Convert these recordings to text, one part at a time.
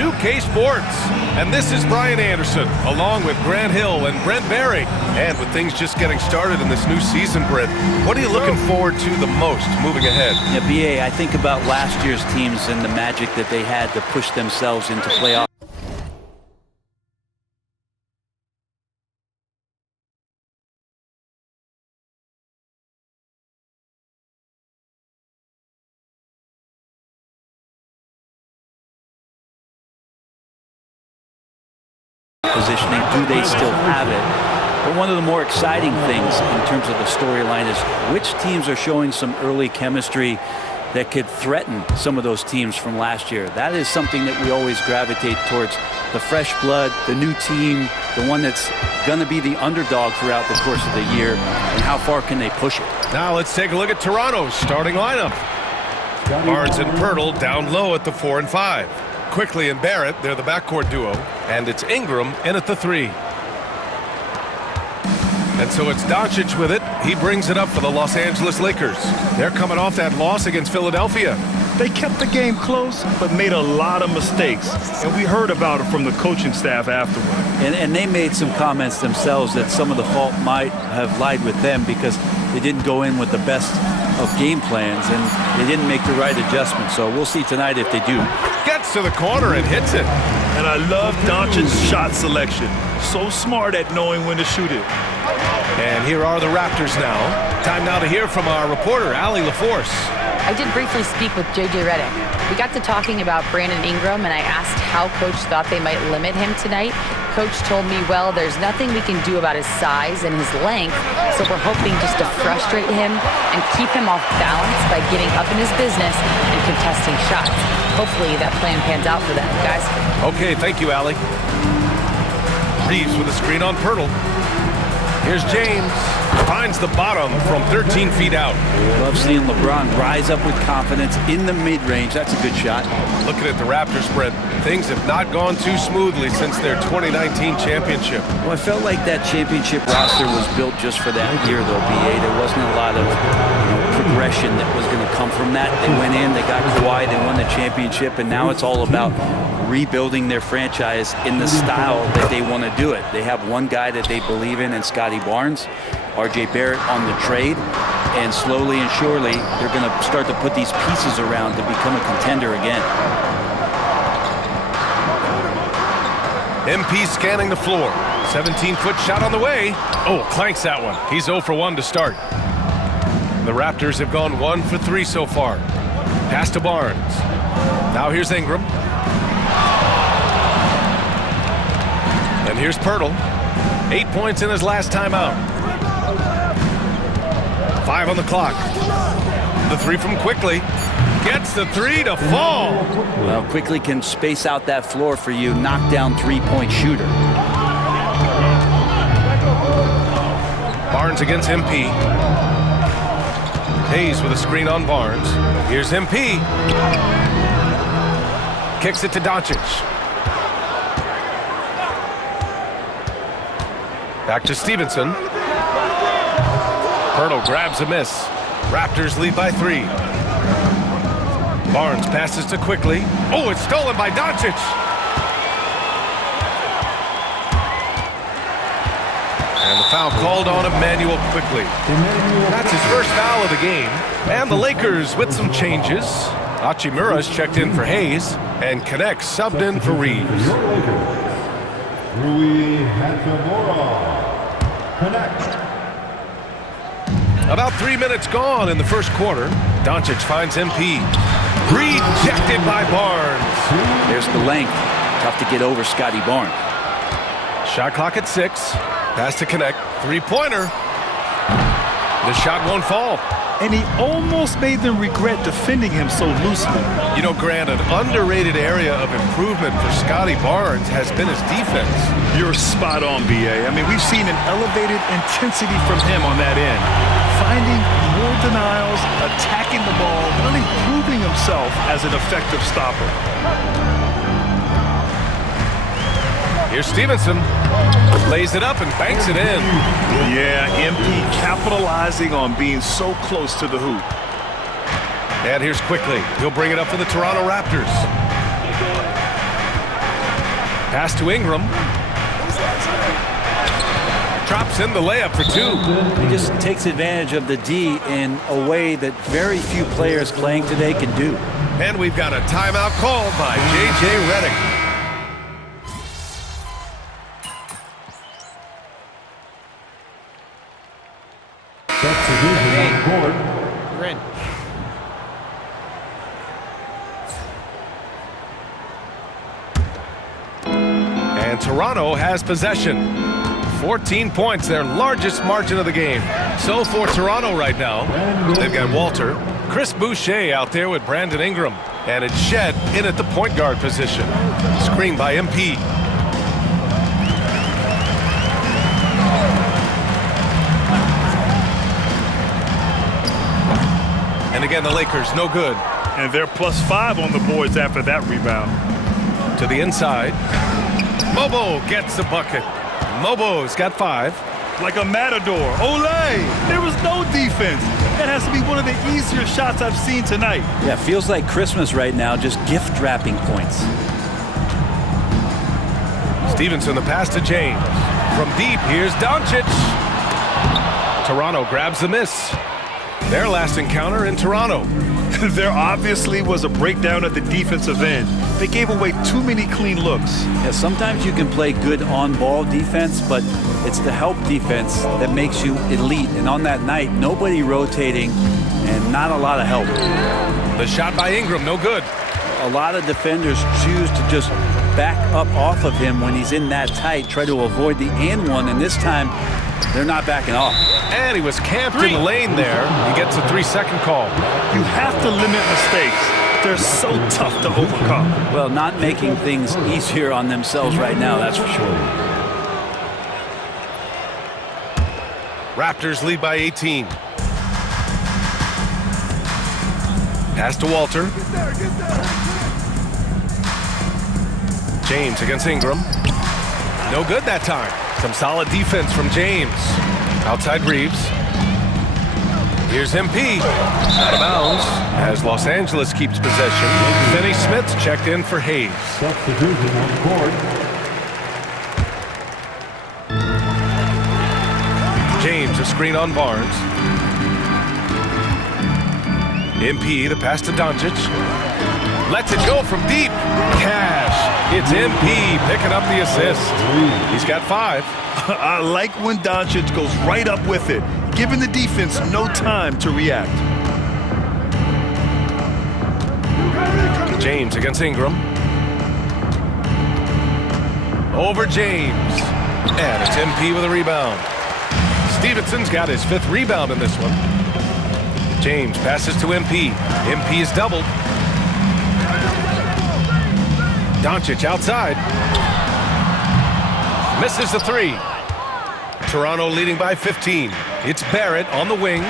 2K Sports. And this is Brian Anderson, along with Grant Hill and Brent Barry. And with things just getting started in this new season, Brent, what are you looking forward to the most moving ahead? Yeah, BA, I think about last year's teams and the magic that they had to push themselves into playoffs. Positioning, do they still have it? But one of the more exciting things in terms of the storyline is which teams are showing some early chemistry that could threaten some of those teams from last year. That is something that we always gravitate towards. The fresh blood, the new team, the one that's going to be the underdog throughout the course of the year, and how far can they push it? Now let's take a look at Toronto's starting lineup. Barnes and Poeltl down low at the 4 and 5. Quickly and Barrett, they're the backcourt duo, and it's Ingram in at the 3. And so it's Doncic with it. He brings it up for the Los Angeles Lakers. They're coming off that loss against Philadelphia. They kept the game close, but made a lot of mistakes, and we heard about it from the coaching staff afterward. And they made some comments themselves that some of the fault might have lied with them because they didn't go in with the best of game plans, and they didn't make the right adjustment. So we'll see tonight if they do. Gets to the corner and hits it. And I love Doncic's shot selection. So smart at knowing when to shoot it. And here are the Raptors now. Time now to hear from our reporter, Allie LaForce. I did briefly speak with J.J. Redick. We got to talking about Brandon Ingram, and I asked how Coach thought they might limit him tonight. Coach told me, well, there's nothing we can do about his size and his length, so we're hoping just to frustrate him and keep him off balance by getting up in his business and contesting shots. Hopefully that plan pans out for them, guys. Okay, thank you, Allie. Reeves with a screen on Poeltl. Here's James. Finds the bottom from 13 feet out. Love seeing LeBron rise up with confidence in the mid-range. That's a good shot. Looking at the Raptors, Brent, things have not gone too smoothly since their 2019 championship. Well, I felt like that championship roster was built just for that year, though, BA. There wasn't a lot of progression that was going to come from that. They went in, they got Kawhi, they won the championship, and now it's all about rebuilding their franchise in the style that they want to do it. They have one guy that they believe in Scotty Barnes, R.J. Barrett on the trade, and slowly and surely they're going to start to put these pieces around to become a contender again. MP scanning the floor. 17-foot shot on the way. Oh, clanks that one. He's 0 for 1 to start. The Raptors have gone 1 for 3 so far. Pass to Barnes. Now here's Ingram. And here's Poeltl. 8 points in his last time out. 5 on the clock. The 3 from Quickly. Gets the 3 to fall. Well, Quickly can space out that floor for you, knockdown three-point shooter. Barnes against MP. Hayes with a screen on Barnes. Here's MP. Kicks it to Doncic. Back to Stevenson. Poeltl grabs a miss. Raptors lead by 3. Barnes passes to Quickly. Oh, it's stolen by Doncic. And the foul called on Immanuel Quickly. That's his first foul of the game. And the Lakers with some changes. Hachimura's checked in for Hayes, and Connect subbed in for Reeves. Rui Hachimura. Connect. About 3 minutes gone in the first quarter. Doncic finds MP. Rejected by Barnes. There's the length. Tough to get over Scotty Barnes. Shot clock at 6. Pass to Connect. Three-pointer. The shot won't fall. And he almost made them regret defending him so loosely. You know, Grant, an underrated area of improvement for Scotty Barnes has been his defense. You're spot on, BA. I mean, we've seen an elevated intensity from him on that end. Finding more denials, attacking the ball, really proving himself as an effective stopper. Here's Stevenson. Lays it up and banks it in. Yeah, MP capitalizing on being so close to the hoop. And here's Quickly. He'll bring it up for the Toronto Raptors. Pass to Ingram. Drops in the layup for 2. He just takes advantage of the D in a way that very few players playing today can do. And we've got a timeout called by J.J. Redick. Substitution on court. And Toronto has possession. 14 points, their largest margin of the game. So for Toronto right now, they've got Walter, Chris Boucher out there with Brandon Ingram, and it's Shed in at the point guard position. Screen by MP. And again, the Lakers, no good. And they're +5 on the boards after that rebound. To the inside. Mobo gets the bucket. Mobo's got 5. Like a matador. Olay! There was no defense. That has to be one of the easier shots I've seen tonight. Yeah, feels like Christmas right now, just gift wrapping points. Stevenson, the pass to James. From deep, here's Doncic. Toronto grabs the miss. Their last encounter in Toronto. There obviously was a breakdown at the defensive end. They gave away too many clean looks. Yeah, sometimes you can play good on-ball defense, but it's the help defense that makes you elite. And on that night, nobody rotating and not a lot of help. The shot by Ingram, no good. A lot of defenders choose to just back up off of him when he's in that tight, try to avoid the and one, and this time they're not backing off. And he was camped in the lane there. He gets a 3-second call. You have to limit mistakes. They're so tough to overcome. Well, not making things easier on themselves right now, that's for sure. Raptors lead by 18. Pass to Walter. James against Ingram. No good that time. Some solid defense from James. Outside Reeves. Here's MP. Out of bounds as Los Angeles keeps possession. Finney Smith's checked in for Hayes. Substitution on court. James, a screen on Barnes. MP, the pass to Doncic. Lets it go from deep. Cash. It's MP picking up the assist. He's got 5. I like when Doncic goes right up with it, giving the defense no time to react. James against Ingram. Over James. And it's MP with a rebound. Stevenson's got his 5th rebound in this one. James passes to MP. MP is doubled. Doncic outside. Misses the 3. Toronto leading by 15. It's Barrett on the wing.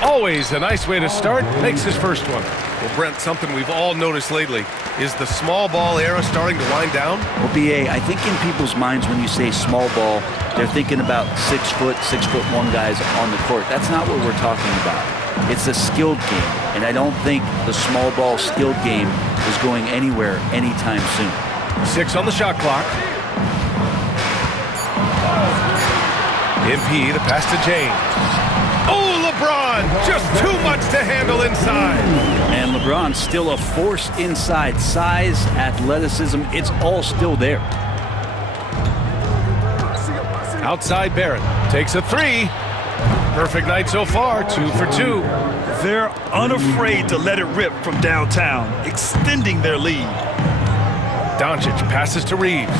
Always a nice way to start. Makes his first one. Well, Brent, something we've all noticed lately is the small ball era starting to wind down. Well, BA, I think in people's minds when you say small ball, they're thinking about 6'1" guys on the court. That's not what we're talking about. It's a skilled game, and I don't think the small ball skilled game is going anywhere anytime soon. 6 on the shot clock. MP, the pass to James. Oh, LeBron, just too much to handle inside. And LeBron still a force inside. Size, athleticism, it's all still there. Outside Barrett takes a 3. Perfect night so far, 2 for 2. They're unafraid to let it rip from downtown, extending their lead. Doncic passes to Reeves.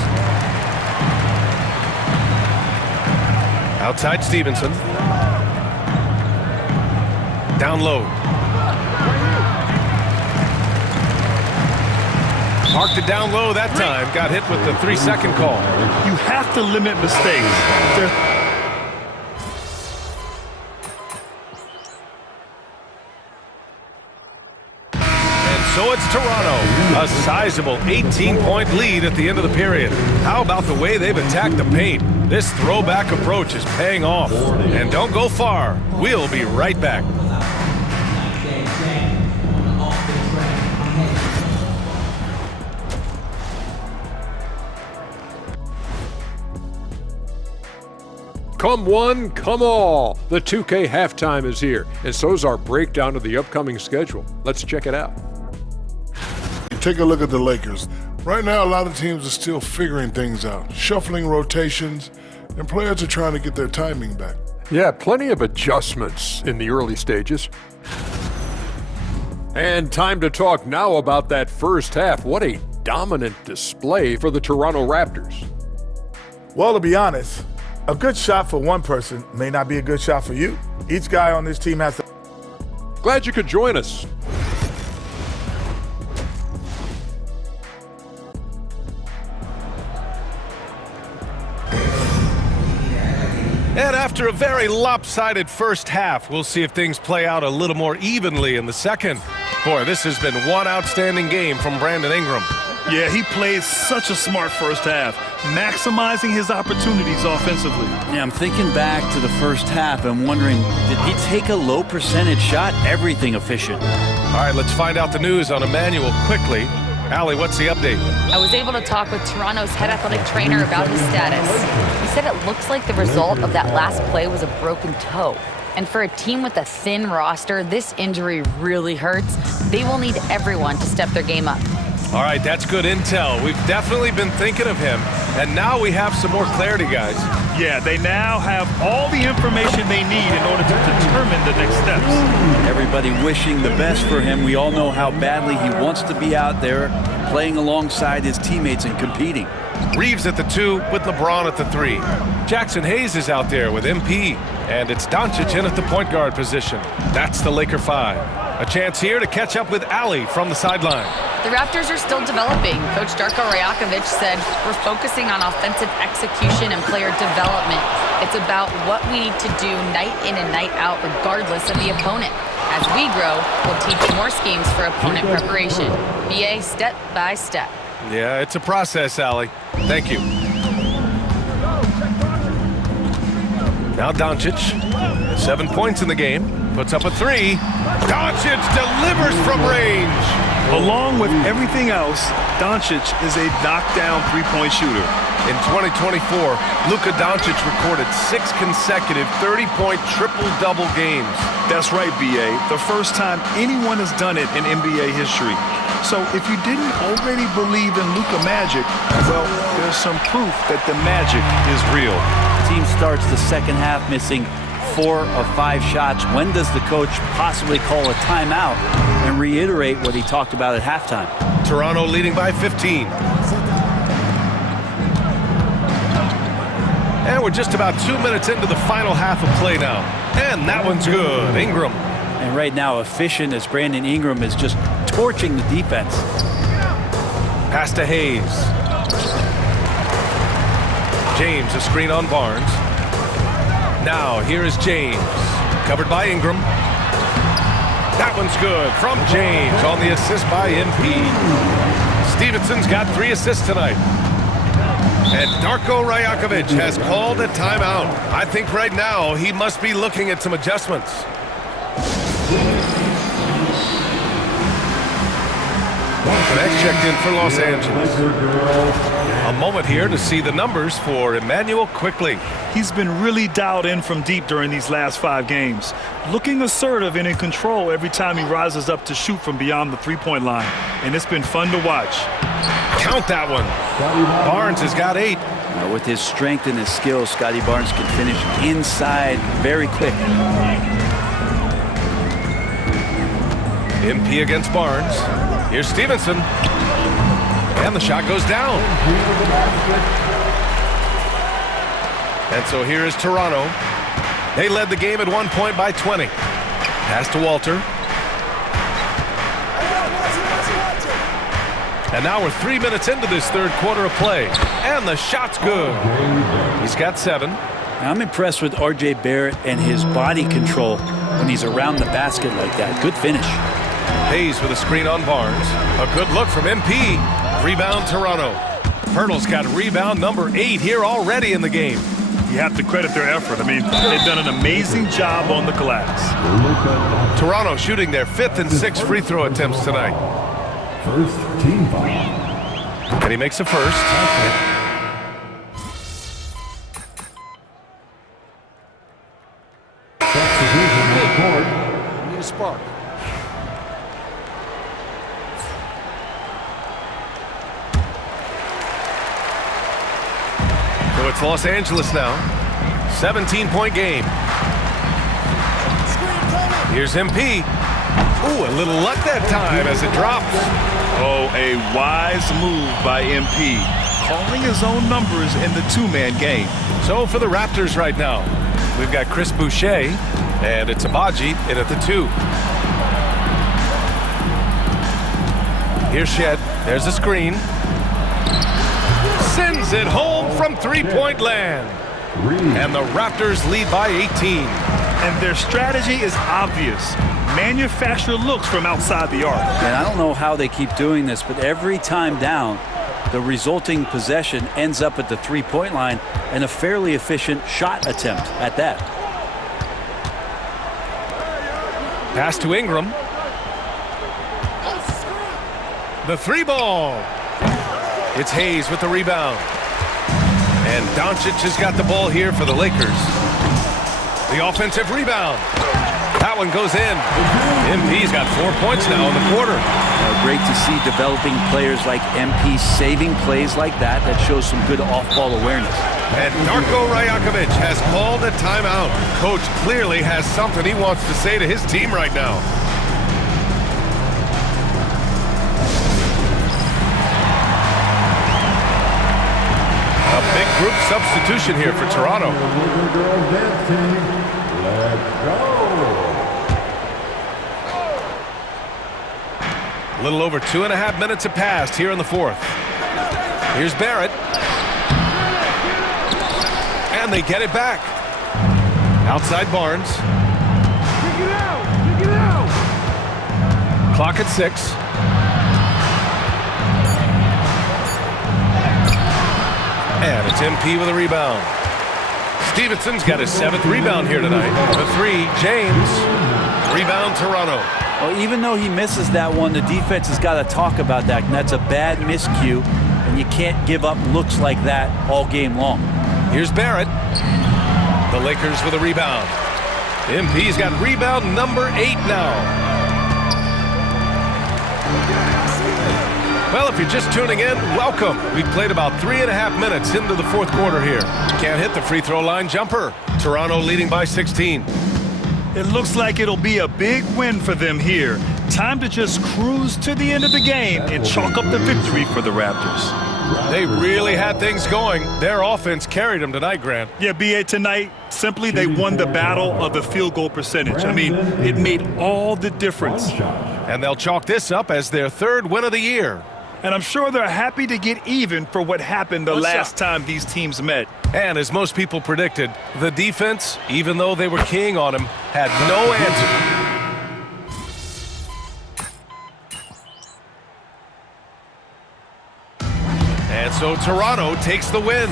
Outside Stevenson. Down low. Marked it down low that time. Got hit with the 3-second call. You have to limit mistakes. So it's Toronto, a sizable 18-point lead at the end of the period. How about the way they've attacked the paint? This throwback approach is paying off. And don't go far. We'll be right back. Come one, come all. The 2K halftime is here, and so's our breakdown of the upcoming schedule. Let's check it out. Take a look at the Lakers. Right now, a lot of teams are still figuring things out, shuffling rotations, and players are trying to get their timing back. Yeah, plenty of adjustments in the early stages. And time to talk now about that first half. What a dominant display for the Toronto Raptors. Well, to be honest, a good shot for one person may not be a good shot for you. Each guy on this team has to... Glad you could join us. And after a very lopsided first half, we'll see if things play out a little more evenly in the second. Boy, this has been one outstanding game from Brandon Ingram. Yeah, he played such a smart first half, maximizing his opportunities offensively. Yeah, I'm thinking back to the first half and wondering, did he take a low percentage shot? Everything efficient. All right, let's find out the news on Emmanuel quickly. Allie, what's the update? I was able to talk with Toronto's head athletic trainer about his status. He said it looks like the result of that last play was a broken toe. And for a team with a thin roster, this injury really hurts. They will need everyone to step their game up. All right, that's good intel. We've definitely been thinking of him, and now we have some more clarity, guys. Yeah, they now have all the information they need in order to determine the next steps. Everybody wishing the best for him. We all know how badly he wants to be out there playing alongside his teammates and competing. Reeves at the 2 with LeBron at the 3. Jackson Hayes is out there with MP, and it's Doncic in at the point guard position. That's the Laker 5. A chance here to catch up with Allie from the sideline. The Raptors are still developing. Coach Darko Rajakovic said, we're focusing on offensive execution and player development. It's about what we need to do night in and night out regardless of the opponent. As we grow, we'll teach more schemes for opponent preparation. BA step by step. Yeah, it's a process, Allie. Thank you. Now Doncic, 7 points in the game, puts up a 3. Doncic delivers from range. Along with everything else, Doncic is a knockdown three-point shooter. In 2024, Luka Doncic recorded 6 consecutive 30-point triple-double games. That's right, B.A. The first time anyone has done it in NBA history. So if you didn't already believe in Luka Magic, well, there's some proof that the magic is real. Team starts the second half missing 4 of 5 shots. When does the coach possibly call a timeout and reiterate what he talked about at halftime? Toronto leading by 15. And we're just about 2 minutes into the final half of play now. And that one's good. Ingram. And right now, efficient as Brandon Ingram is just torching the defense. Pass to Hayes. James, a screen on Barnes. Now, here is James. Covered by Ingram. That one's good from James on the assist by MP. Stevenson's got 3 assists tonight. And Darko Rajakovic has called a timeout. I think right now he must be looking at some adjustments. Next checked in for Los Angeles. A moment here to see the numbers for Emmanuel quickly. He's been really dialed in from deep during these last 5 games, looking assertive and in control every time he rises up to shoot from beyond the three-point line. And it's been fun to watch. Count that one. Barnes has got 8. With his strength and his skills, Scotty Barnes can finish inside very quick. MP against Barnes. Here's Stevenson. And the shot goes down. And so here is Toronto. They led the game at 1 point by 20. Pass to Walter. And now we're 3 minutes into this third quarter of play. And the shot's good. He's got 7. I'm impressed with R.J. Barrett and his body control when he's around the basket like that. Good finish. Hayes with a screen on Barnes. A good look from MP. Rebound Toronto. Pirtle's got rebound number 8 here already in the game. You have to credit their effort. I mean, they've done an amazing job on the glass. Toronto shooting their 5th and 6th free throw attempts tonight. First team foul. And he makes a first. spark. So it's Los Angeles now. 17-point game. Here's MP. Ooh, a little luck that time as it drops. Oh, a wise move by MP, calling his own numbers in the two-man game. So for the Raptors right now, we've got Chris Boucher, and it's Abaji in at the 2. Here's Shed. There's a screen. Sends it home from three-point land. And the Raptors lead by 18. And their strategy is obvious. Manufacture looks from outside the arc. And I don't know how they keep doing this, but every time down, the resulting possession ends up at the three-point line and a fairly efficient shot attempt at that. Pass to Ingram. The 3-ball. It's Hayes with the rebound. And Doncic has got the ball here for the Lakers. The offensive rebound. That one goes in. MP's got 4 points now in the quarter. Great to see developing players like MP saving plays like that. That shows some good off-ball awareness. And Darko Rajakovic has called a timeout. Coach clearly has something he wants to say to his team right now. A big group substitution here for Toronto. Let's go. A little over 2.5 minutes have passed here in the fourth. Here's Barrett. And they get it back. Outside Barnes. Clock at 6. And it's MP with a rebound. Stevenson's got his 7th rebound here tonight. The 3, James. Rebound, Toronto. Well, even though he misses that one, the defense has got to talk about that. And that's a bad miscue, and you can't give up looks like that all game long. Here's Barrett. The Lakers with a rebound. MP's got rebound number 8 now. Well, if you're just tuning in, welcome. We've played about 3.5 minutes into the fourth quarter here. Can't hit the free throw line jumper. Toronto leading by 16. It looks like it'll be a big win for them here. Time to just cruise to the end of the game and chalk up the victory for the Raptors. They really had things going. Their offense carried them tonight, Grant. Yeah, BA, tonight, simply they won the battle of the field goal percentage. I mean, it made all the difference. And they'll chalk this up as their 3rd win of the year. And I'm sure they're happy to get even for what happened the last time these teams met. And as most people predicted, the defense, even though they were keying on him, had no answer. And so Toronto takes the win.